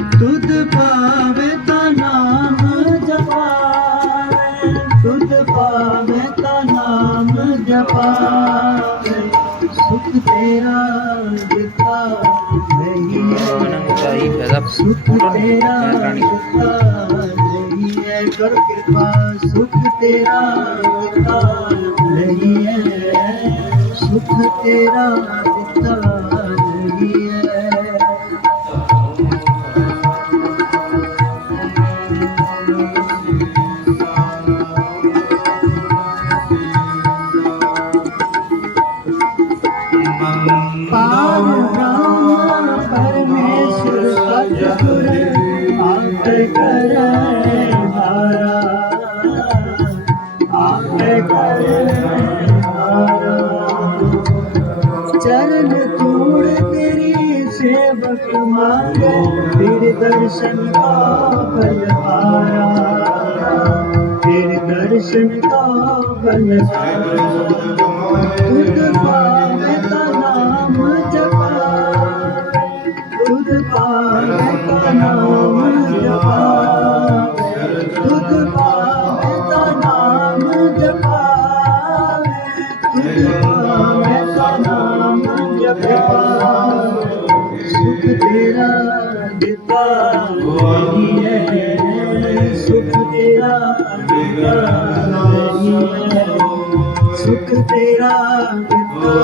ਤੁਧ ਪਾਵੇ ਤਾਂ ਨਾਮ ਜਪਾਵੇ ਤੁਧ ਪਾਵੇ ਤਾਂ ਨਾਮ ਜਪਾਵੇ। ਸੁਖ ਤੇਰਾ ਦਿੱਤਾ ਨੂੰ ਹੈ ਸੁਖ ਤੇਰਾ ਦਿੱਤਾ ਨਹੀਂ ਹੈ ਕਰ ਕਿਰਪਾ। ਸੁਖ ਤੇਰਾ ਦਿੱਤਾ ਨਹੀਂ ਹੈ। ਸੁਖ ਤੇਰਾ ਦਿੱਤਾ ਨਹੀਂ ਹੈ ਚਰਨ ਤੂੜ ਤੇਰੀ ਸੇਵਕ ਮਾਂਗੇ ਫਿਰ ਦਰਸ਼ਨ ਕਾ ਬਲ ਹਾਰਾ ਫਿਰ ਦਰਸ਼ਨ ਕਾ ਬਲ ਤੁਧ ਸੁਖ ਤੇਰਾ ਦਿੱਤਾ। ਨਹੀਂ ਹੈ ਸੁਖ ਤੇਰਾ ਦਿੱਤਾ ਨਹੀਂ ਹੈ ਸੁਖ ਤੇਰਾ ਦਿੱਤਾ